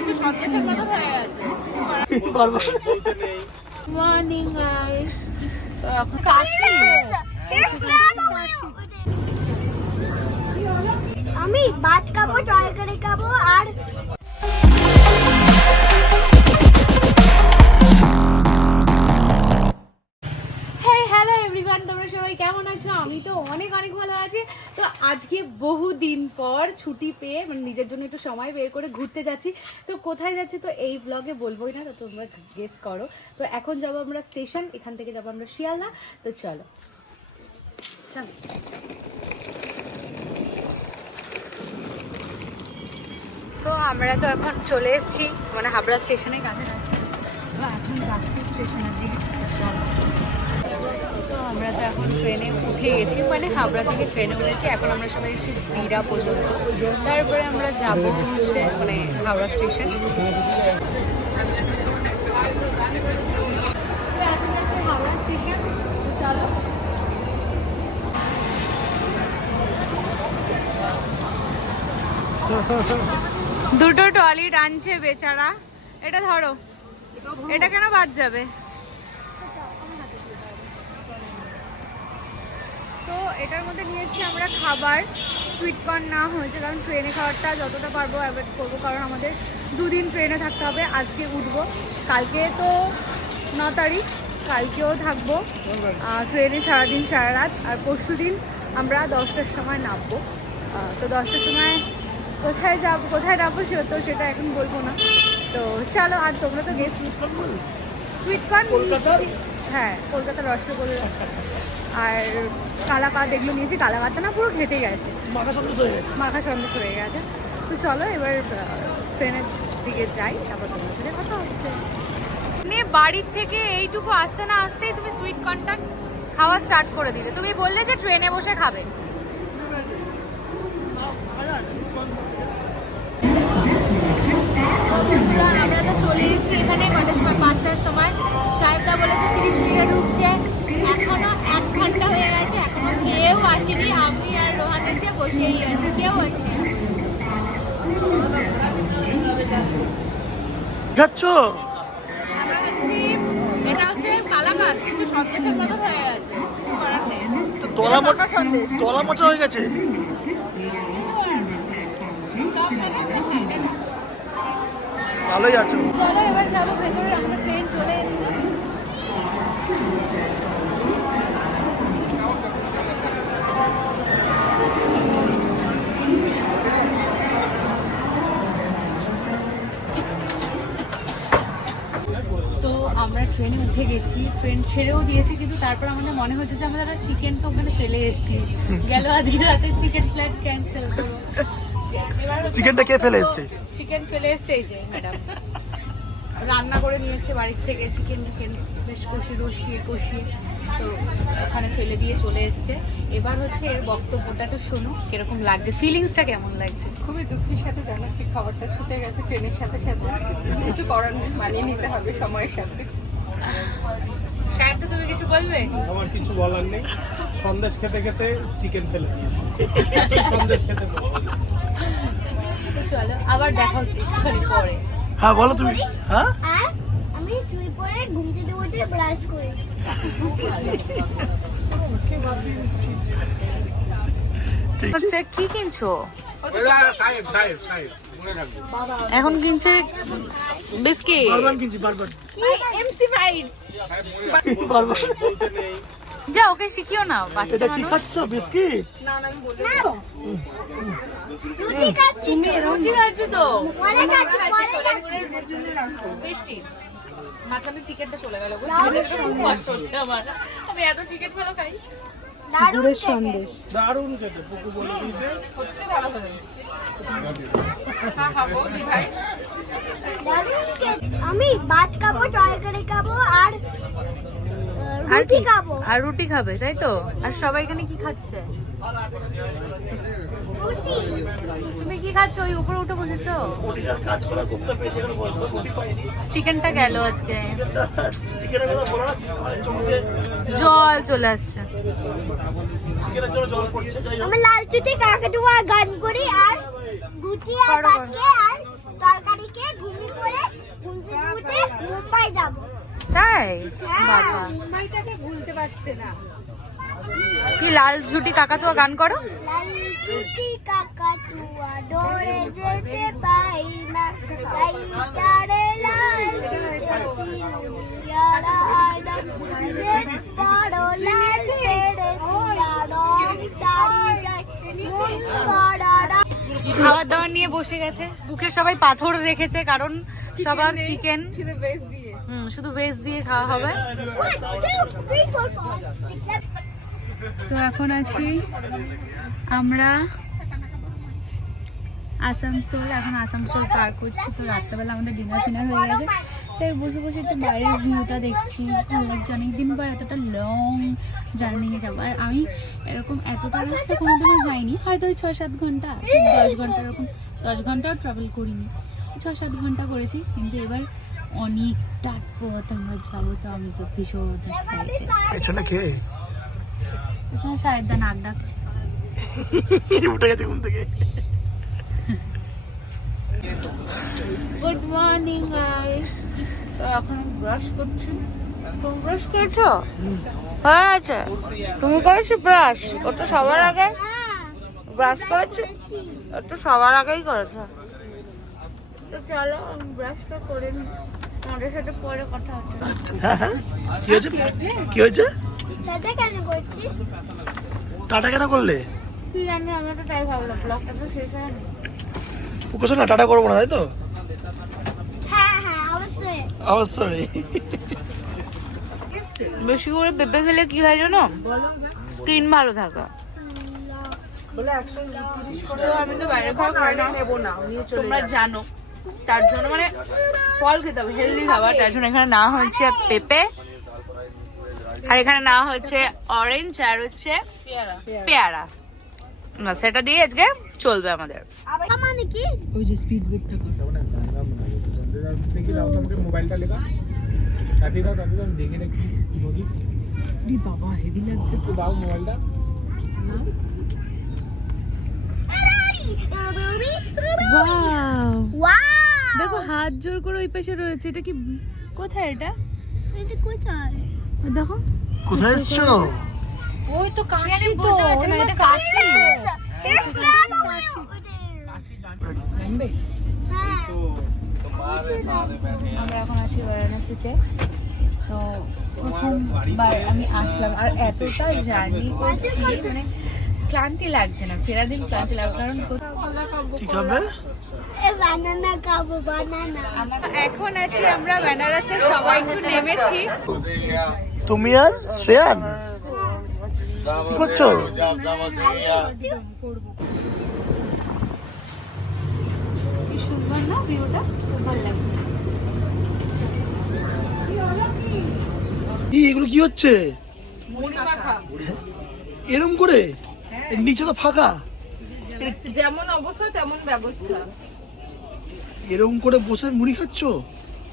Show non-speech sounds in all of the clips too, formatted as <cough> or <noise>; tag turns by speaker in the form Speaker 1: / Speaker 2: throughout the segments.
Speaker 1: কিন্তু সন্দেশের মতো হয়ে গেছে। মর্নিং গাইস কাশি
Speaker 2: আমি ভাত খাব তরকারি খাব আর
Speaker 1: আমি তো অনেক অনেক ভালো আছি। তো আজকে বহু দিন পর ছুটি পেয়ে মানে নিজের জন্য একটু সময় বের করে ঘুরতে যাচ্ছি। তো কোথায় যাচ্ছি তো এই ব্লগে বলবোই না তো তোমরা গেস করো। তো এখন যাব আমরা স্টেশন এখান থেকে যাব আমরা শিয়ালদা। তো চলো। চলো। তো আমরা তো এখন চলে এসেছি মানে হাবড়া স্টেশনে কাছে। আছি তো এখন যাচ্ছি স্টেশনের দিকে। চলো। আমরা তো এখন ট্রেনে উঠে গেছি মানে হাবড়া থেকে ট্রেনে উঠেছি, এখন আমরা সবাই এসে দীঘা পর্যন্ত তারপরে আমরা যাব হচ্ছে মানে হাওড়া স্টেশন। হাওড়া স্টেশন দুটো টলি টানছে বেচারা। এটা ধরো, এটা কেন বাদ যাবে? তো এটার মধ্যে নিয়েছি আমরা খাবার। সুইট কর্ন না হয়েছে কারণ ট্রেনে খাবারটা যতটা পারব অ্যাভয়েড করব কারণ আমাদের দুদিন ট্রেনে থাকতে হবে আজকে উঠবো। কালকে তো ন তারিখ কালকেও থাকব। ট্রেনে সারাদিন সারা রাত আর পরশু দিন আমরা দশটার সময় নামবো। তো দশটার সময় কোথায় যাব কোথায় নামবো সে তো সেটা এখন বলব না। তো চলো আর তোমরা তো গেছি সুইট কর্ন
Speaker 3: কলকাতার?
Speaker 1: হ্যাঁ কলকাতার রসগোল্লা। আর কালাকাত এগুলো নিয়েছি কালাকাতটা না পুরো ঘেটে গেছে।
Speaker 3: মাথা সন্দেশ হয়ে গেছে।
Speaker 1: মাখা সন্দেশ হয়ে গেছে। তো চলো এবার ট্রেনের দিকে যাই তারপর তোমার সাথে কথা হচ্ছে। নিয়ে বাড়ির থেকে এইটুকু আসতে না আসতেই তুমি সুইট কর্নটা খাওয়া স্টার্ট করে দিলে। তুমি বললে যে ট্রেনে বসে খাবে। আমরা তো চলে এসেছি এখানে কটার
Speaker 3: খাচ্ছ
Speaker 1: আমরা এটা হচ্ছে কালামাত কিন্তু সন্দেশের মতো হয়ে গেছে।
Speaker 3: তো তলা
Speaker 1: মোটা সন্দেশ
Speaker 3: তলা মোচা হয়ে গেছে। ভালোই আছো
Speaker 1: চলো এবার যাব ভেতরে আমাদের ট্রেন চলে এসেছে তো আমরা ট্রেনে উঠে গেছি ট্রেন ছেড়েও দিয়েছি কিন্তু তারপর আমাদের মনে হচ্ছে যে আমরা চিকেন তো ওখানে ফেলে এসেছি। গেল আজকে রাতে চিকেন ফ্লাইট ক্যান্সেল
Speaker 3: চিকেনটা কে ফেলে এসছে?
Speaker 1: চিকেন ফেলে এসছে এই যে ম্যাডাম রান্না করে নিয়ে এসছে বাড়ির থেকে চিকেন টিকেন বেশ কষিয়ে রসিয়ে কষিয়ে তো ওখানে ফেলে দিয়ে চলে এসছে। এবার হচ্ছে এর বক্তব্যটা তো শোনো কীরকম লাগছে ফিলিংসটা কেমন লাগছে?
Speaker 4: খুবই দুঃখের সাথে জানাচ্ছি খাবারটা ছুটে গেছে ট্রেনের সাথে সাথে কিছু করার নেই মানিয়ে নিতে হবে সময়ের সাথে।
Speaker 1: সাহেব তুমি কিছু বলবে?
Speaker 5: আমার কিছু বলার নেই। সন্দেশ খেতে খেতে চিকেন ফেলে দিয়েছি। সন্দেশ খেতে
Speaker 1: চলো আবার দেখা হচ্ছে একটুখানি পরে।
Speaker 3: হ্যাঁ বলো তুমি। হ্যাঁ?
Speaker 2: আমি চুই পরে ঘুম থেকে উঠে ব্রাশ করি।
Speaker 1: হচ্ছে কি কিনছো?
Speaker 5: সাহেব সাহেব সাহেব।
Speaker 1: এখন কিনছে বিস্কিট।
Speaker 3: বারবার কিনছি বারবার।
Speaker 4: কি? এমসি
Speaker 3: বারবার?
Speaker 1: যা ওকে শিখিও না বাচ্চা
Speaker 3: এটা কি খাচ্ছ বিস্কিট?
Speaker 4: না না আমি বলে
Speaker 2: রুটি খাচ্ছি।
Speaker 1: রুটি খাচ্ছি তো।
Speaker 2: পরে খাচ্ছি পরে খাচ্ছি।
Speaker 1: বৃষ্টি মাঝখানে চিকেনটা চলে গেল খুব কষ্ট হচ্ছে আমার। আমি এত চিকেন ভালো খাই।
Speaker 2: দারুণ সন্দেশ।
Speaker 5: দারুণ খেতে পুকু বলে দিয়েছে।
Speaker 1: সত্যি ভালো
Speaker 2: খেতে। আমি ভাত খাব তরকারি খাব আর
Speaker 1: আর
Speaker 2: রুটি
Speaker 1: কি?
Speaker 2: খাব।
Speaker 1: আর রুটি খাবে তাই তো? আর সবাই এখানে কি খাচ্ছে? তুমি কি খাচ্ছ? ওই উপরে উঠে বসেছো? চিকেনটা গেল আজকে। জল চলে আসছে।
Speaker 2: আমি লাল চুটি কাকাটুয়া গান করি আর আর
Speaker 1: করো,
Speaker 2: আর তরকারি খেয়ে ঘুম ঘুমতে ঘুমতে মুম্বাই যাব।
Speaker 1: তাই?
Speaker 2: হ্যাঁ।
Speaker 1: বাবা।
Speaker 4: মুম্বাইটাকে ভুলতে পারছে না।
Speaker 1: কি লাল ঝুটি কাকাতুয়া গান করো?
Speaker 2: লাল ছুটি কাকা তুয়া দৌড়ে যেতে পাই না। চাই তারে লাল ফিতেছি ইয়ারা আদম বড় লাল ছেড়ে দিয়া রং সারি করারা
Speaker 1: খাবার দাবার নিয়ে বসে গেছে। বুকে সবাই পাথর রেখেছে কারণ সবার চিকেন
Speaker 4: শুধু
Speaker 1: হুম শুধু ভেজ দিয়ে খাওয়া হবে. তো এখন আছি আমরা আসানসোল। এখন আসানসোল পার করছি তো রাত্রেবেলা আমাদের ডিনার ফিনার হয়ে গেছে। তাই বসে বসে একটু বাইরের ভিউটা দেখছি। ভালো লাগছে অনেকদিন পর এতটা লং জার্নিতে যাব। আর আমি এরকম এতটা রাস্তা কোনোদিনও যাইনি। হয়তো ওই ছয় সাত ঘণ্টা দশ ঘণ্টা এরকম দশ ঘন্টাও ট্রাভেল করিনি। ছ সাত ঘণ্টা করেছি কিন্তু এবার অনেকটা পথ আমরা যাব তো আমি তো ভীষণ
Speaker 3: পেছনে কে?
Speaker 1: এখানে সাহেবদা নাক ডাকছে। <laughs>
Speaker 3: উঠে গেছে ঘুম থেকে।
Speaker 1: গুড মর্নিং গাইস তো এখন ব্রাশ করছি। তুমি ব্রাশ করেছ? হয়ে আছে। তুমি করেছ ব্রাশ ও তো সবার আগে? ব্রাশ করেছি? ও তো সবার আগেই করেছ। তো চলো আমি ব্রাশটা করে নিই। তোমাদের সাথে পরে কথা হচ্ছে
Speaker 3: হ্যাঁ হ্যাঁ কি হয়েছে? কি হয়েছে?
Speaker 2: দাদা কেন করছিস?
Speaker 3: টাটা কেন করলে?
Speaker 1: কি জানি আমি তো তাই ভাবলাম। ব্লগটা তো শেষ হয়নি।
Speaker 3: ওকে না টাটা করব না তাই তো?
Speaker 2: হ্যাঁ হ্যাঁ অবশ্যই
Speaker 3: অবশ্যই
Speaker 1: বেশি করে পেঁপে খেলে কি হয় জানো? স্কিন ভালো থাকে। তো আমি তো বাইরে খাওয়া খাই না। তোমরা জানো তার জন্য মানে ফল খেতে হবে হেলদি খাবার তার জন্য এখানে না হচ্ছে পেঁপে আর এখানে না হচ্ছে অরেঞ্জ আর হচ্ছে পেয়ারা। না সেটা দিয়ে আজকে চলবে আমাদের।
Speaker 2: মানে কি?
Speaker 5: দেখি দাও তোমাকে মোবাইলটা লেখা তাতে দাও তাতে আমি দেখে রাখি নদী বাবা হেভি লাগছে তো। দাও মোবাইলটা
Speaker 2: ওয়াও
Speaker 1: দেখো হাত জোর করে ওই পাশে রয়েছে। এটা কি কোথায় এটা?
Speaker 2: এটা কোথায়?
Speaker 1: দেখো।
Speaker 3: কোথায় এসছো?
Speaker 1: বুঝতে পারছি না এটা কাশি।
Speaker 2: হ্যাঁ
Speaker 1: আমরা এখন আছি বারাণসীতে তো প্রথমবার আমি আসলাম। আর এতটা জার্নি করছি মানে ক্লান্তি লাগছে না ফেরা দিন ক্লান্তি লাগবে কারণ
Speaker 2: খাব
Speaker 1: এখন আছি আমরা বেনারসে সবাই একটু নেমেছি।
Speaker 3: তুমি আর শ্রেয়ান? কি করছ?
Speaker 1: খুব ভালো লাগছে।
Speaker 3: এগুলো কি হচ্ছে? এরম করে? নিচে তো ফাঁকা।
Speaker 4: যেমন অবস্থা তেমন ব্যবস্থা।
Speaker 3: এরম করে বসে মুড়ি খাচ্ছ?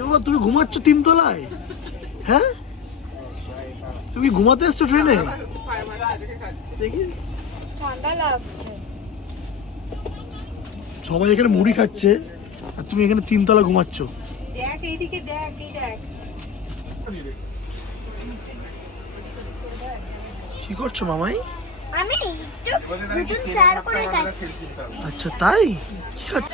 Speaker 3: এবার তুমি ঘুমাচ্ছ তিনতলায়? হ্যাঁ? তুমি ঘুমাতে এসছো ট্রেনে? দেখি। সবাই এখানে মুড়ি খাচ্ছে আর তুমি এখানে তিনতলা ঘুমাচ্ছ। দেখ এইদিকে দেখ। কি করছ মামাই?
Speaker 2: আমি একটু দুজন করে খাচ্ছি
Speaker 3: আচ্ছা তাই কি খাচ্ছ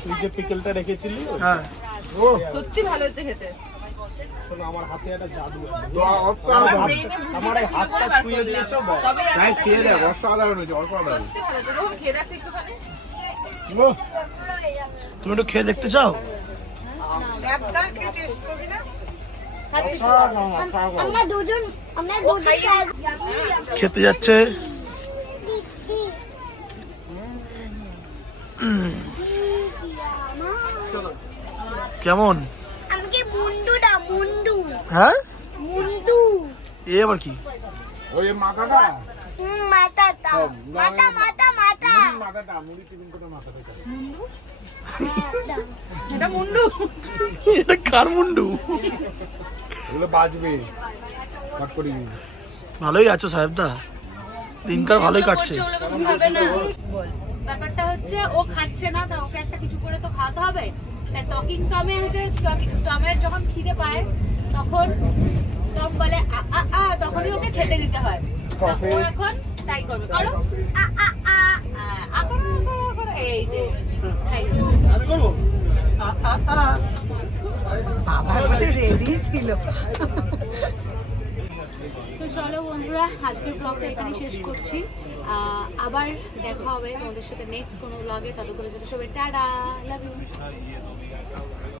Speaker 5: তুই যে পিকেলটা রেখেছিলি
Speaker 3: হ্যাঁ
Speaker 4: সত্যি ভালো হচ্ছে খেতে
Speaker 5: শোনো আমার হাতে একটা জাদু আছে
Speaker 4: আমার ব্রেইনে
Speaker 5: আমার এই হাতটা ছুঁয়ে দিয়েছ
Speaker 6: তাই খেয়ে দেখ অসাধারণ হয়েছে অসাধারণ
Speaker 4: সত্যি ভালো হচ্ছে রোহন খেয়ে দেখতে একটুখানি
Speaker 6: ওহ,
Speaker 3: তুমি একটু খেয়ে দেখতে চাও
Speaker 4: একটা খেয়ে টেস্ট করবি না
Speaker 3: খেতে যাচ্ছে? কেমন?
Speaker 2: আমাকে মুন্ডু না মুন্ডু।
Speaker 3: হ্যাঁ?
Speaker 2: মুন্ডু।
Speaker 3: এ আবার কি?
Speaker 6: ওই মাথাটা?
Speaker 2: মাথাটা। মাথা মাথা মাথা।
Speaker 6: মাথাটা মুড়ি টিফিন করে মাথাটা খাবে।
Speaker 1: এটা মুন্ডু।
Speaker 3: এটা কার মুন্ডু?
Speaker 6: এগুলো বাজবে। কট করে।
Speaker 3: ভালোই আছো সাহেবদা। দিনকাল ভালোই কাটছে।
Speaker 1: ব্যাপারটা হচ্ছে ও খাচ্ছে না তা ওকে একটা কিছু করে তো খাওয়াতে হবে। তা টকিং টমে হচ্ছে টমের যখন খিদে পায় তখন টম বলে আ আ আ তখনই ওকে খেতে দিতে হয়। তা ও এখন তাই করবে। করো আ আ আ আ, আ করো, আ করো, আ করো। এই যে খাই
Speaker 3: আমি করব আ, আ, আ।
Speaker 4: ছিল।
Speaker 1: তো চলো বন্ধুরা, আজকের ব্লগটা এখানে শেষ করছি। আবার দেখা হবে তোমাদের সাথে নেক্সট কোনো ব্লগে ততক্ষণের জন্য সবাই টাটা লাভ ইউ